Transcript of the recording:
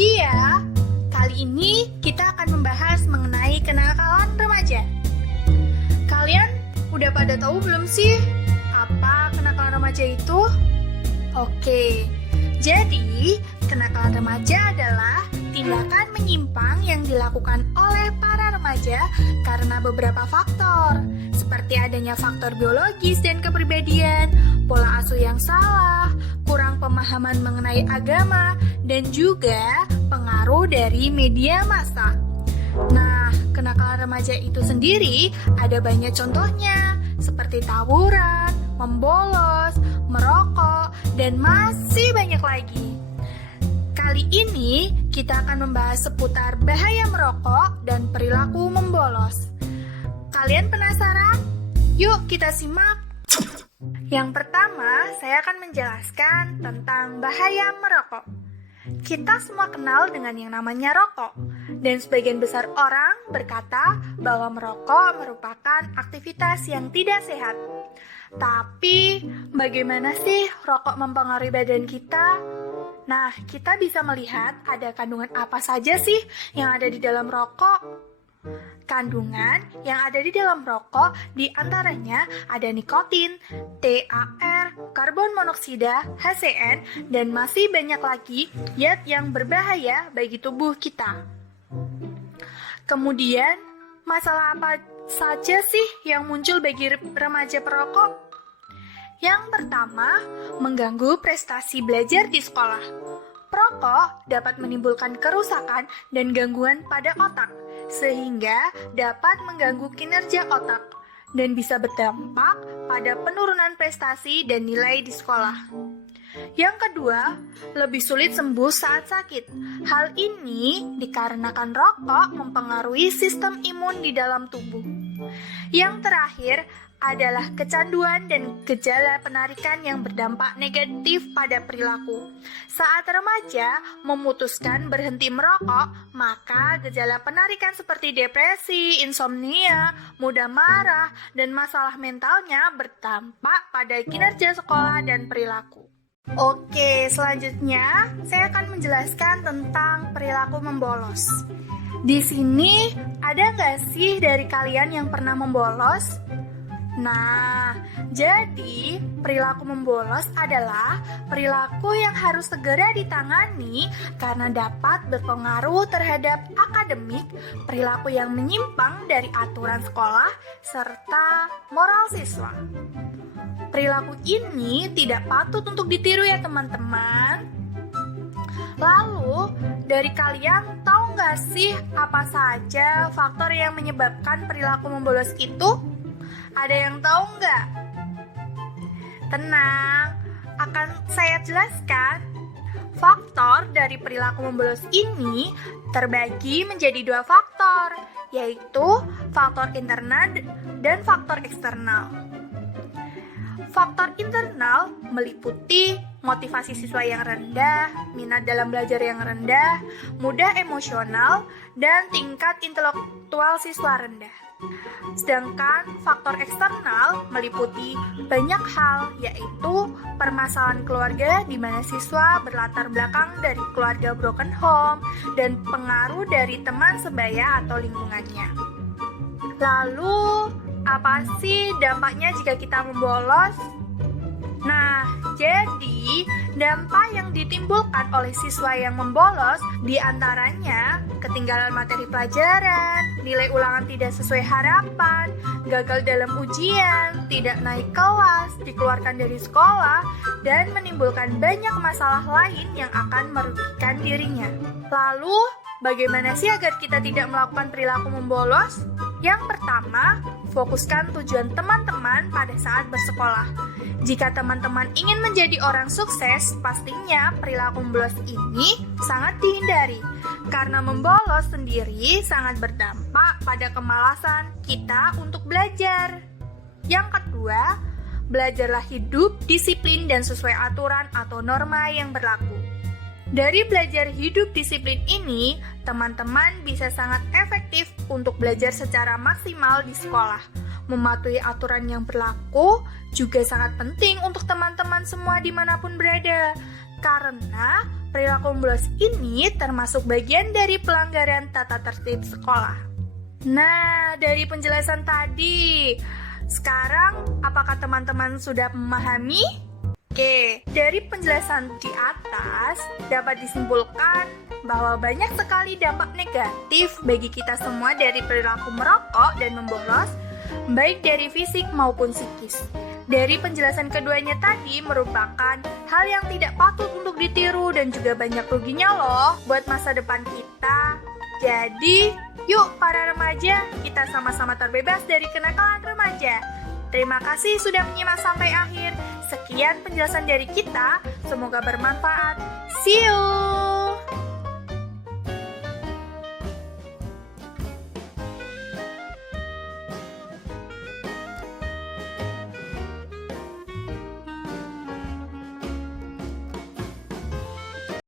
lagi ya. Kali ini kita akan membahas mengenai kenakalan remaja. Kalian udah pada tahu belum sih apa kenakalan remaja itu? Oke, jadi kenakalan remaja adalah tindakan menyimpang yang dilakukan oleh para remaja karena beberapa faktor, seperti adanya faktor biologis dan kepribadian, pola asuh yang salah, kurang pemahaman mengenai agama, dan juga pengaruh dari media massa. Nah, kenakalan remaja itu sendiri ada banyak contohnya, seperti tawuran, membolos, merokok, dan masih banyak lagi. Kali ini kita akan membahas seputar bahaya merokok dan perilaku membolos. Kalian penasaran? Yuk kita simak. Yang pertama, saya akan menjelaskan tentang bahaya merokok. Kita semua kenal dengan yang namanya rokok, dan sebagian besar orang berkata bahwa merokok merupakan aktivitas yang tidak sehat. Tapi, bagaimana sih rokok mempengaruhi badan kita? Nah, kita bisa melihat ada kandungan apa saja sih yang ada di dalam rokok. Kandungan yang ada di dalam rokok diantaranya ada nikotin, THR, karbon monoksida, HCN, dan masih banyak lagi zat yang berbahaya bagi tubuh kita. Kemudian, masalah apa saja sih yang muncul bagi remaja perokok? Yang pertama, mengganggu prestasi belajar di sekolah. Perokok dapat menimbulkan kerusakan dan gangguan pada otak, sehingga dapat mengganggu kinerja otak dan bisa berdampak pada penurunan prestasi dan nilai di sekolah. Yang kedua, lebih sulit sembuh saat sakit. Hal ini dikarenakan rokok mempengaruhi sistem imun di dalam tubuh. Yang terakhir adalah kecanduan dan gejala penarikan yang berdampak negatif pada perilaku. Saat remaja memutuskan berhenti merokok, maka gejala penarikan seperti depresi, insomnia, mudah marah, dan masalah mentalnya berdampak pada kinerja sekolah dan perilaku. Oke, selanjutnya saya akan menjelaskan tentang perilaku membolos. Di sini ada nggak sih dari kalian yang pernah membolos? Nah, jadi perilaku membolos adalah perilaku yang harus segera ditangani karena dapat berpengaruh terhadap akademik, perilaku yang menyimpang dari aturan sekolah, serta moral siswa. Perilaku ini tidak patut untuk ditiru ya teman-teman. Lalu, dari kalian tahu nggak sih apa saja faktor yang menyebabkan perilaku membolos itu? Ada yang tahu nggak? Tenang, akan saya jelaskan. Faktor dari perilaku membolos ini terbagi menjadi dua faktor, yaitu faktor internal dan faktor eksternal. Faktor internal meliputi motivasi siswa yang rendah, minat dalam belajar yang rendah, mudah emosional, dan tingkat intelektual siswa rendah. Sedangkan faktor eksternal meliputi banyak hal, yaitu permasalahan keluarga di mana siswa berlatar belakang dari keluarga broken home dan pengaruh dari teman sebaya atau lingkungannya. Lalu, apa sih dampaknya jika kita membolos? Nah, jadi dampak yang ditimbulkan oleh siswa yang membolos diantaranya ketinggalan materi pelajaran, nilai ulangan tidak sesuai harapan, gagal dalam ujian, tidak naik kelas, dikeluarkan dari sekolah, dan menimbulkan banyak masalah lain yang akan merugikan dirinya. Lalu, bagaimana sih agar kita tidak melakukan perilaku membolos? Yang pertama, fokuskan tujuan teman-teman pada saat bersekolah. Jika teman-teman ingin menjadi orang sukses, pastinya perilaku membolos ini sangat dihindari. Karena membolos sendiri sangat berdampak pada kemalasan kita untuk belajar. Yang kedua, belajarlah hidup, disiplin, dan sesuai aturan atau norma yang berlaku. Dari belajar hidup disiplin ini, teman-teman bisa sangat efektif untuk belajar secara maksimal di sekolah. Mematuhi aturan yang berlaku juga sangat penting untuk teman-teman semua dimanapun berada, karena perilaku bolos ini termasuk bagian dari pelanggaran tata tertib sekolah. Nah, dari penjelasan tadi, sekarang apakah teman-teman sudah memahami? Oke, dari penjelasan di atas dapat disimpulkan bahwa banyak sekali dampak negatif bagi kita semua dari perilaku merokok dan membolos, baik dari fisik maupun psikis. Dari penjelasan keduanya tadi merupakan hal yang tidak patut untuk ditiru dan juga banyak ruginya loh buat masa depan kita. Jadi, yuk para remaja, kita sama-sama terbebas dari kenakalan remaja. Terima kasih sudah menyimak sampai akhir. Sekian penjelasan dari kita, semoga bermanfaat. See you!